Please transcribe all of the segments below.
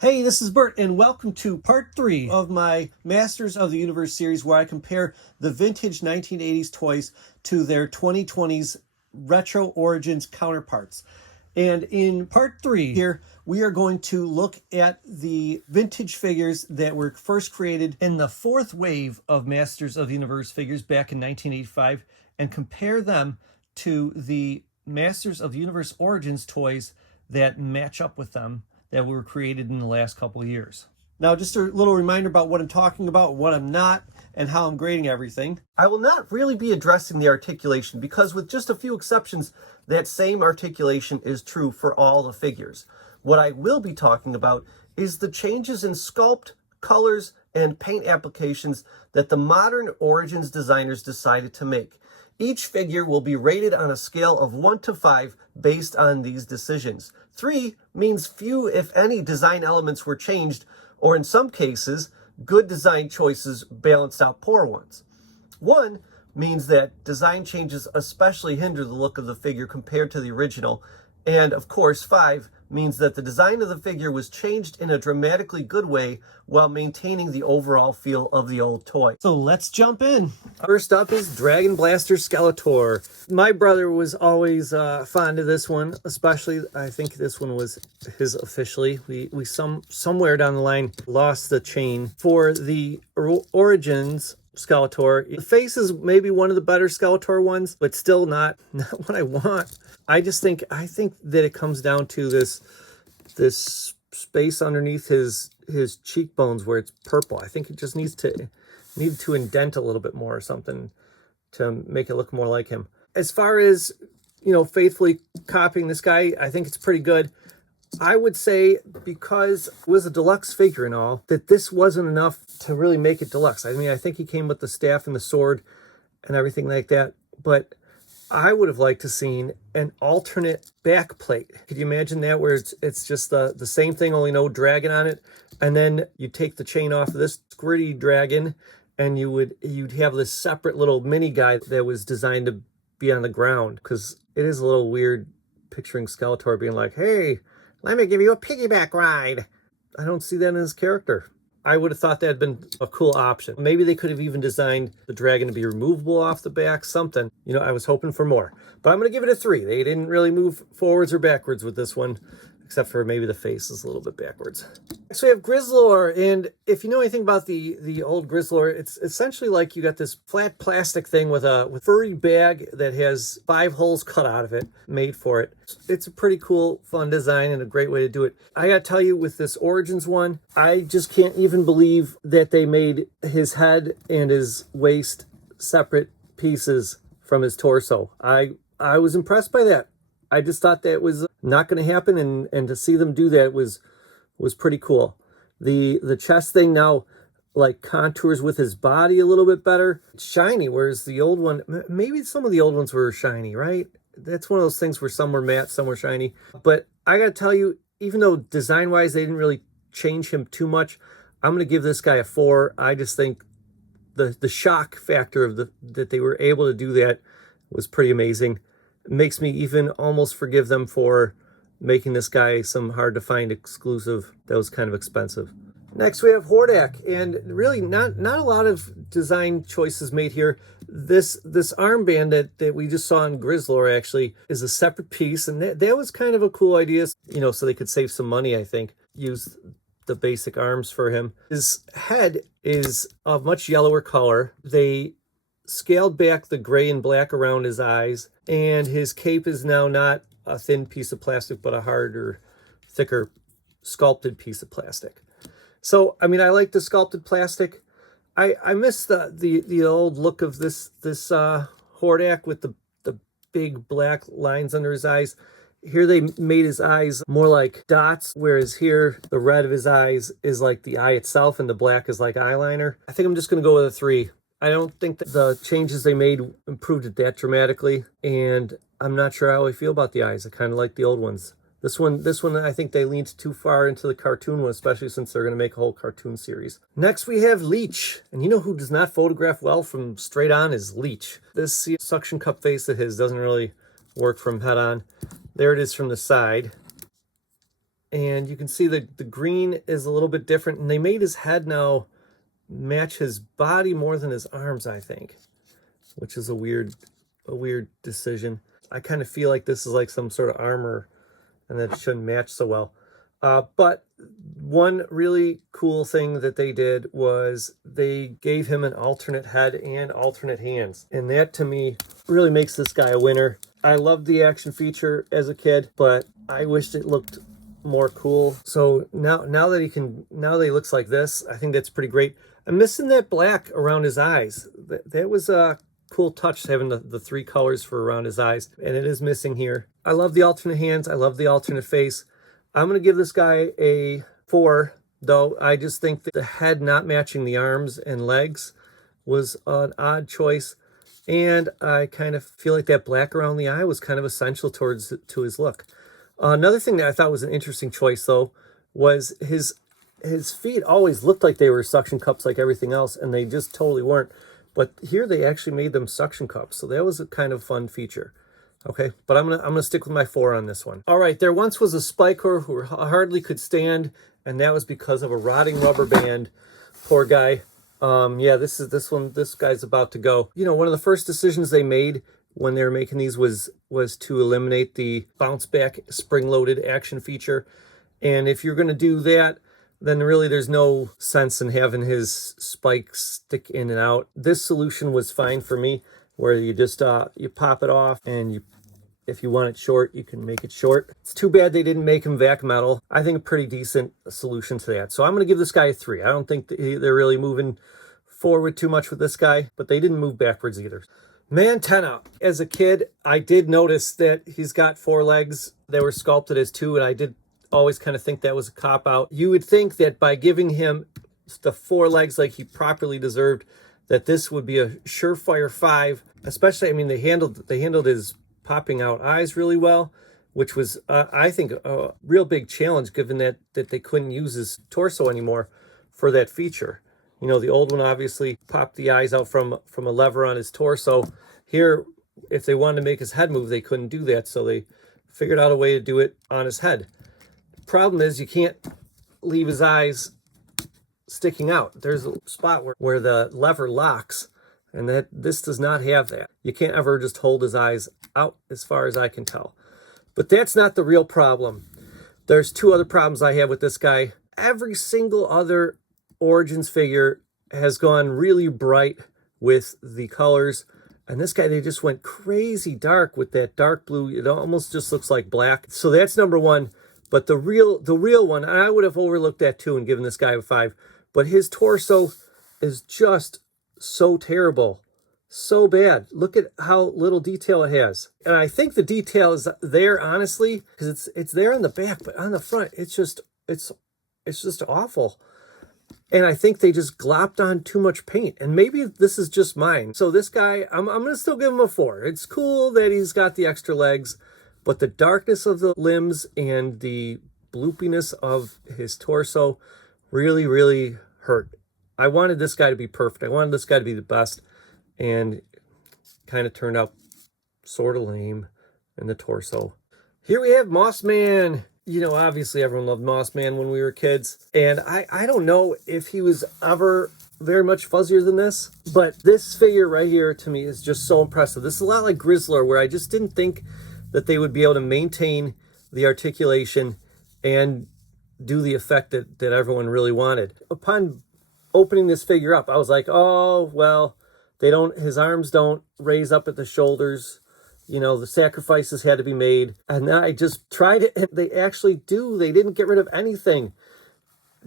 Hey, this is Bert, and welcome to part 3 of my Masters of the Universe series, where I compare the vintage 1980s toys to their 2020s retro Origins counterparts. And in part 3 here, we are going to look at the vintage figures that were first created in the fourth wave of Masters of the Universe figures back in 1985 and compare them to the Masters of the Universe Origins toys that match up with them, that were created in the last couple of years. Now, just a little reminder about what I'm talking about, what I'm not, and how I'm grading everything. I will not really be addressing the articulation because, with just a few exceptions, that same articulation is true for all the figures. What I will be talking about is the changes in sculpt, colors, and paint applications that the modern Origins designers decided to make. Each figure will be rated on a scale of 1 to 5 based on these decisions. 3 means few, if any, design elements were changed, or in some cases, good design choices balanced out poor ones. 1 means that design changes especially hinder the look of the figure compared to the original. And of course, 5 means that the design of the figure was changed in a dramatically good way while maintaining the overall feel of the old toy. So let's jump in. First up is Dragon Blaster Skeletor. My brother was always fond of this one, especially I think this one was his officially. We somewhere down the line lost the chain. For the Origins Skeletor, the face is maybe one of the better Skeletor ones, but still not what I want. I think that it comes down to this space underneath his cheekbones where it's purple. I think it just needs to indent a little bit more or something to make it look more like him. As far as, faithfully copying this guy, I think it's pretty good. I would say, because it was a deluxe figure and all, that this wasn't enough to really make it deluxe. I mean, I think he came with the staff and the sword and everything like that, but I would have liked to seen an alternate back plate. Could you imagine that, where it's just the same thing, only no dragon on it, and then you take the chain off of this squirty dragon, and you'd have this separate little mini guy that was designed to be on the ground, because it is a little weird picturing Skeletor being like, "Hey, let me give you a piggyback ride." I don't see that in his character. I would have thought that had been a cool option. Maybe they could have even designed the dragon to be removable off the back, something. I was hoping for more. But I'm going to give it a 3. They didn't really move forwards or backwards with this one, except for maybe the face is a little bit backwards. Next we have Grizzlor, and if you know anything about the old Grizzlor, it's essentially like you got this flat plastic thing with a furry bag that has 5 holes cut out of it, made for it. It's a pretty cool, fun design and a great way to do it. I gotta tell you, with this Origins one, I just can't even believe that they made his head and his waist separate pieces from his torso. I was impressed by that. I just thought that was not going to happen, and to see them do that was pretty cool. The chest thing now like contours with his body a little bit better. It's shiny, whereas the old one, maybe some of the old ones were shiny, right? That's one of those things where some were matte, some were shiny. But I got to tell you, even though design-wise they didn't really change him too much, I'm going to give this guy a 4. I just think the shock factor of that they were able to do that was pretty amazing. It makes me even almost forgive them for making this guy some hard-to-find exclusive that was kind of expensive. Next, we have Hordak, and really not a lot of design choices made here. This armband that we just saw in Grizzlor actually is a separate piece, and that was kind of a cool idea, so they could save some money, I think. Use the basic arms for him. His head is of much yellower color. They scaled back the gray and black around his eyes, and his cape is now not a thin piece of plastic, but a harder, thicker, sculpted piece of plastic. So, I mean, I like the sculpted plastic. I miss the old look of this Hordak with the big black lines under his eyes. Here they made his eyes more like dots, whereas here the red of his eyes is like the eye itself and the black is like eyeliner. I think I'm just going to go with a 3. I don't think that the changes they made improved it that dramatically, and I'm not sure how I feel about the eyes. I kind of like the old ones. This one, I think they leaned too far into the cartoon one, especially since they're going to make a whole cartoon series. Next, we have Leech. And you know who does not photograph well from straight on is Leech. This suction cup face of his doesn't really work from head on. There it is from the side. And you can see the green is a little bit different, and they made his head now match his body more than his arms, I think, which is a weird decision. I kind of feel like this is like some sort of armor, and that it shouldn't match so well. But one really cool thing that they did was they gave him an alternate head and alternate hands. And that, to me, really makes this guy a winner. I loved the action feature as a kid, but I wished it looked more cool. So now that he looks like this, I think that's pretty great. I'm missing that black around his eyes. That was a cool touch, having the three colors for around his eyes, and it is missing here. I love the alternate hands. I love the alternate face. I'm going to give this guy a 4, though. I just think that the head not matching the arms and legs was an odd choice. And I kind of feel like that black around the eye was kind of essential to his look. Another thing that I thought was an interesting choice, though, was his feet always looked like they were suction cups like everything else, and they just totally weren't. But here they actually made them suction cups, so that was a kind of fun feature. Okay, but I'm gonna stick with my 4 on this one. All right, there once was a spiker who hardly could stand, and that was because of a rotting rubber band. Poor guy. Yeah, this guy's about to go. You know, one of the first decisions they made when they were making these was to eliminate the bounce back spring-loaded action feature. And if you're gonna do that, then really there's no sense in having his spikes stick in and out. This solution was fine for me, where you just you pop it off, and if you want it short, you can make it short. It's too bad they didn't make him vac metal. I think a pretty decent solution to that. So I'm going to give this guy a 3. I don't think they're really moving forward too much with this guy, but they didn't move backwards either. Mantenna. As a kid, I did notice that he's got 4 legs. They were sculpted as 2, and I did always kind of think that was a cop-out. You would think that by giving him the 4 legs like he properly deserved, that this would be a surefire 5. Especially, I mean, they handled his popping out eyes really well, which was, I think, a real big challenge, given that they couldn't use his torso anymore for that feature. You know, the old one obviously popped the eyes out from a lever on his torso. Here, if they wanted to make his head move, they couldn't do that, so they figured out a way to do it on his head. Problem is, you can't leave his eyes sticking out. There's a spot where the lever locks, and this does not have that. You can't ever just hold his eyes out, as far as I can tell. But that's not the real problem. There's 2 other problems I have with this guy. Every single other Origins figure has gone really bright with the colors, and this guy, they just went crazy dark with that dark blue. It almost just looks like black. So that's number 1. But the real one, and I would have overlooked that too and given this guy a 5, but his torso is just so terrible, so bad. Look at how little detail it has. And I think the detail is there, honestly, because it's there on the back, but on the front, it's just awful. And I think they just glopped on too much paint. And maybe this is just mine. So this guy, I'm going to still give him a 4. It's cool that he's got the extra legs, but the darkness of the limbs and the bloopiness of his torso really, really hurt. I wanted this guy to be perfect. I wanted this guy to be the best, and kind of turned out sort of lame in the torso. Here we have Moss Man. You know, obviously everyone loved Moss Man when we were kids, and I don't know if he was ever very much fuzzier than this, but this figure right here to me is just so impressive. This is a lot like Grizzler, where I just didn't think that they would be able to maintain the articulation and do the effect that everyone really wanted. Upon opening this figure up, I was like, oh, well, his arms don't raise up at the shoulders. You know, the sacrifices had to be made. And then I just tried it, and they actually do. They didn't get rid of anything.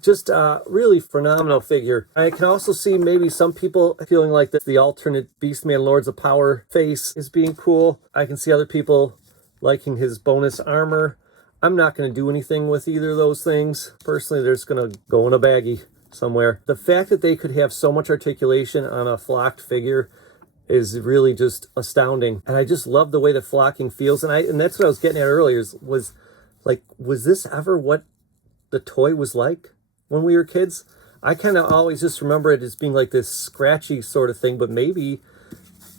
Just a really phenomenal figure. I can also see maybe some people feeling like the alternate Beastman Lords of Power face is being cool. I can see other people liking his bonus armor. I'm not going to do anything with either of those things. Personally, they're just going to go in a baggie somewhere. The fact that they could have so much articulation on a flocked figure is really just astounding. And I just love the way the flocking feels. And that's what I was getting at earlier, was this ever what the toy was like when we were kids? I kind of always just remember it as being like this scratchy sort of thing, but maybe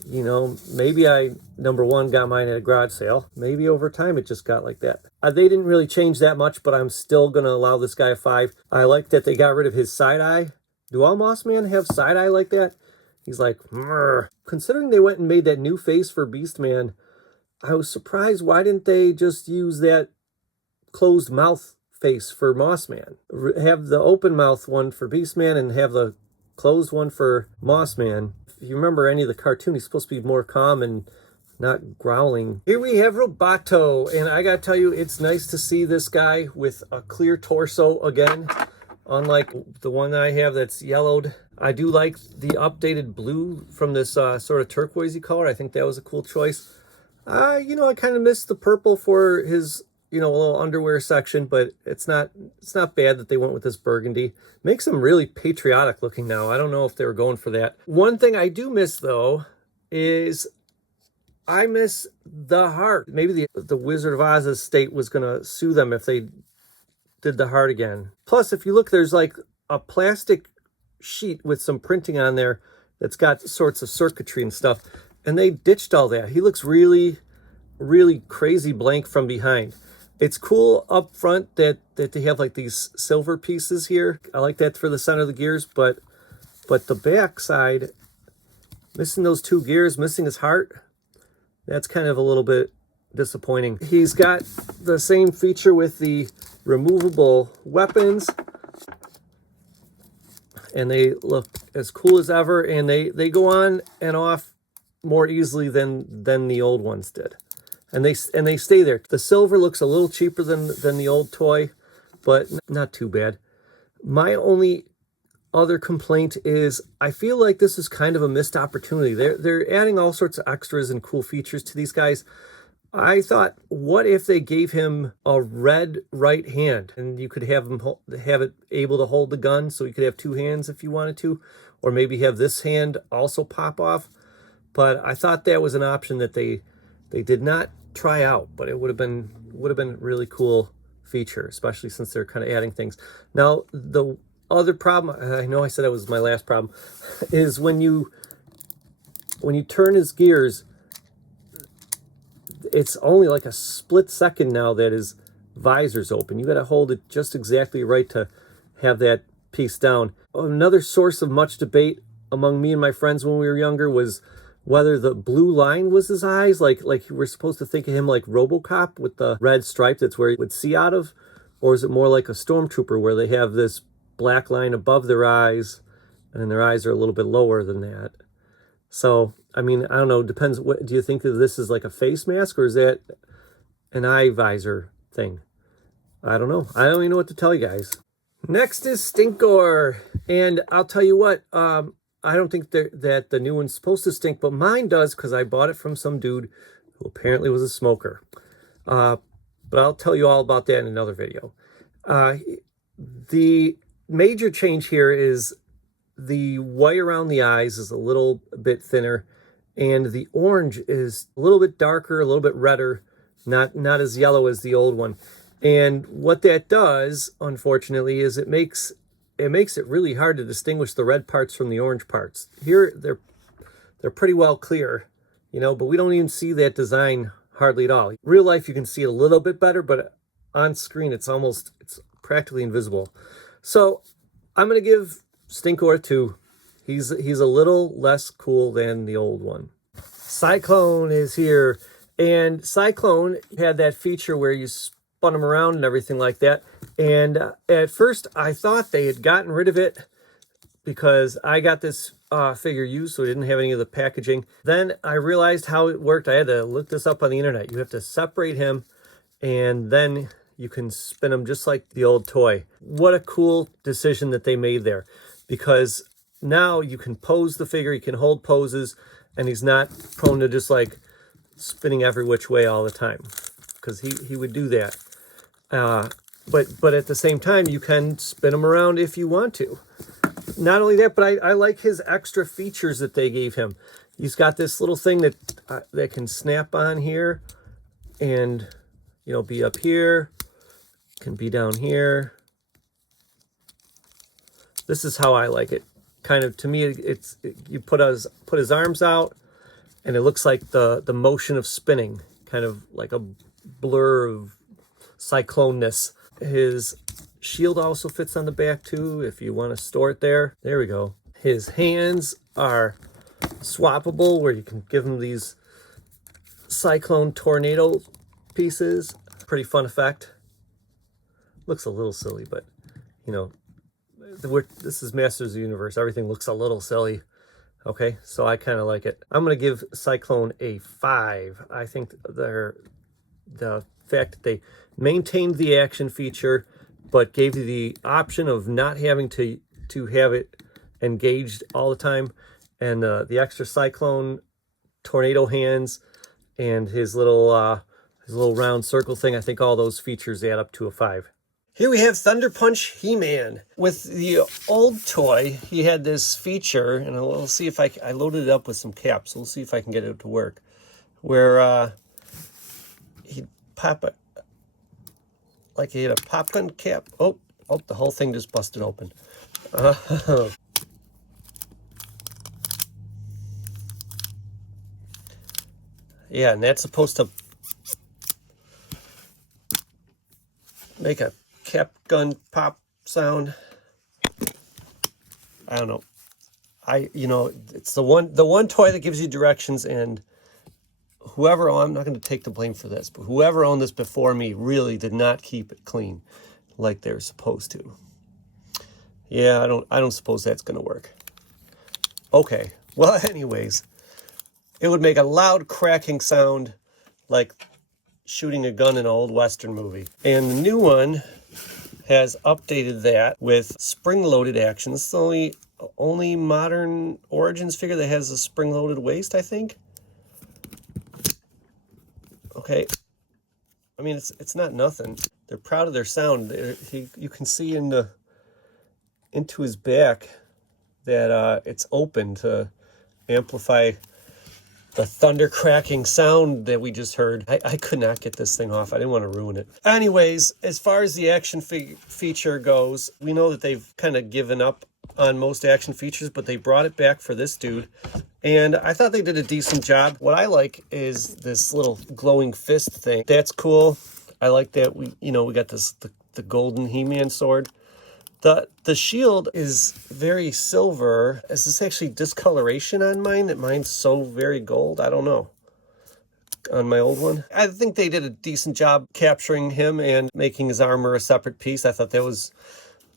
You know, maybe I, number one, got mine at a garage sale. Maybe over time it just got like that. They didn't really change that much, but I'm still going to allow this guy a 5. I like that they got rid of his side eye. Do all Mossman have side eye like that? He's like, "Mrr." Considering they went and made that new face for Beastman, I was surprised. Why didn't they just use that closed mouth face for Mossman? Have the open mouth one for Beastman and have the closed one for Mossman. If you remember any of the cartoon, he's supposed to be more calm and not growling. Here we have Roboto, and I gotta tell you, it's nice to see this guy with a clear torso again, unlike the one that I have that's yellowed. I do like the updated blue from this sort of turquoisey color. I think that was a cool choice. You know, I kind of missed the purple for his, you know, a little underwear section, but it's not bad that they went with this burgundy. Makes him really patriotic looking now. I don't know if they were going for that. One thing I do miss though is I miss the heart. Maybe the Wizard of Oz estate was gonna sue them if they did the heart again. Plus, if you look, there's like a plastic sheet with some printing on there that's got sorts of circuitry and stuff, and they ditched all that. He looks really, really crazy blank from behind. It's cool up front that they have like these silver pieces here. I like that for the center of the gears, but the back side, missing those 2 gears, missing his heart, that's kind of a little bit disappointing. He's got the same feature with the removable weapons, and they look as cool as ever, and they go on and off more easily than the old ones did. And they stay there. The silver looks a little cheaper than the old toy, but not too bad. My only other complaint is I feel like this is kind of a missed opportunity. They're adding all sorts of extras and cool features to these guys. I thought, what if they gave him a red right hand and you could have him have it able to hold the gun, so you could have 2 hands if you wanted to, or maybe have this hand also pop off. But I thought that was an option that they did not try out, but it would have been really cool feature, especially since they're kind of adding things. Now, the other problem, I know I said it was my last problem, is when you turn his gears, it's only like a split second now that his visor's open. You got to hold it just exactly right to have that piece down. Another source of much debate among me and my friends when we were younger was whether the blue line was his eyes, like we're supposed to think of him like RoboCop with the red stripe, that's where he would see out of, or is it more like a stormtrooper where they have this black line above their eyes and then their eyes are a little bit lower than that? So, I mean, I don't know, depends. What do you think of this as, like a face mask, or is that an eye visor thing? I don't know. I don't even know what to tell you guys. Next is Stinkor, and I'll tell you what, I don't think that the new one's supposed to stink, but mine does because I bought it from some dude who apparently was a smoker. But I'll tell you all about that in another video. The major change here is the white around the eyes is a little bit thinner, and the orange is a little bit darker, a little bit redder, not as yellow as the old one. And what that does, unfortunately, is it makes it really hard to distinguish the red parts from the orange parts. Here, they're pretty well clear, you know, but we don't even see that design hardly at all. Real life, you can see it a little bit better, but on screen, it's practically invisible. So I'm going to give Stinkor a 2. He's a little less cool than the old one. Cyclone is here, and Cyclone had that feature where you spun him around and everything like that. And at first, I thought they had gotten rid of it because I got this figure used, so it didn't have any of the packaging. Then I realized how it worked. I had to look this up on the internet. You have to separate him, and then you can spin him just like the old toy. What a cool decision that they made there, because now you can pose the figure, you can hold poses, and he's not prone to just like spinning every which way all the time, because he would do that. But at the same time, you can spin him around if you want to. Not only that, but I like his extra features that they gave him. He's got this little thing that can snap on here, and you know, be up here, can be down here. This is how I like it. Kind of, to me, you put his arms out, And it looks like the motion of spinning, kind of like a blur of cycloneness. His shield also fits on the back too, if you want to store it there. There we go. His hands are swappable, where you can give him these cyclone tornado pieces. Pretty fun effect. Looks a little silly, but you know, this is Masters of the Universe. Everything looks a little silly. Okay, so I kind of like it. I'm going to give Cyclone a 5. I think the fact that they maintained the action feature, but gave you the option of not having to have it engaged all the time, and the extra Cyclone tornado hands and his little round circle thing, I think all those features add up to a 5. Here we have Thunder Punch He-Man. With the old toy, he had this feature, and we'll see if I loaded it up with some caps. We'll see if I can get it to work, where he'd pop it, like he had a popgun cap. Oh, the whole thing just busted open. Yeah, and that's supposed to make a cap gun pop sound. I don't know. It's the one toy that gives you directions, and whoever, I'm not going to take the blame for this, but whoever owned this before me really did not keep it clean like they're supposed to. Yeah, I don't suppose that's going to work. Okay. Well, anyways, it would make a loud cracking sound like shooting a gun in an old Western movie. And the new one has updated that with spring-loaded action. This is the only modern Origins figure that has a spring-loaded waist, I think. Okay. I mean, it's not nothing. They're proud of their sound. You can see into his back that it's open to amplify the thunder cracking sound that we just heard. I could not get this thing off. I didn't want to ruin it. Anyways, as far as the action feature goes, we know that they've kind of given up on most action features, but they brought it back for this dude. And I thought they did a decent job. What I like is this little glowing fist thing. That's cool. I like that we got this the golden He-Man sword. The shield is very silver. Is this actually discoloration on mine? That mine's so very gold? I don't know. On my old one, I think they did a decent job capturing him and making his armor a separate piece. I thought that was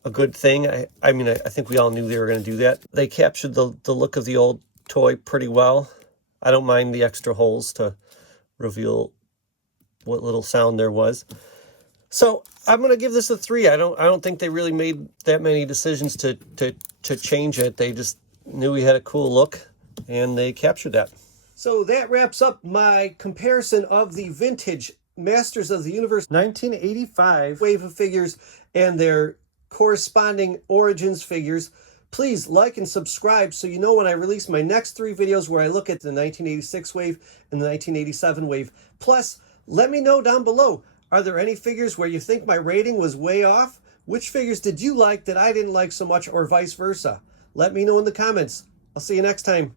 a good thing. I mean, I think we all knew they were going to do that. They captured the look of the old toy pretty well. I don't mind the extra holes to reveal what little sound there was. So I'm going to give this a 3. I don't think they really made that many decisions to change it. They just knew he had a cool look, and they captured that. So that wraps up my comparison of the vintage Masters of the Universe 1985 wave of figures and their corresponding Origins figures. Please like and subscribe so you know when I release my next 3 videos where I look at the 1986 wave and the 1987 wave. Plus, let me know down below, are there any figures where you think my rating was way off? Which figures did you like that I didn't like so much, or vice versa? Let me know in the comments. I'll see you next time.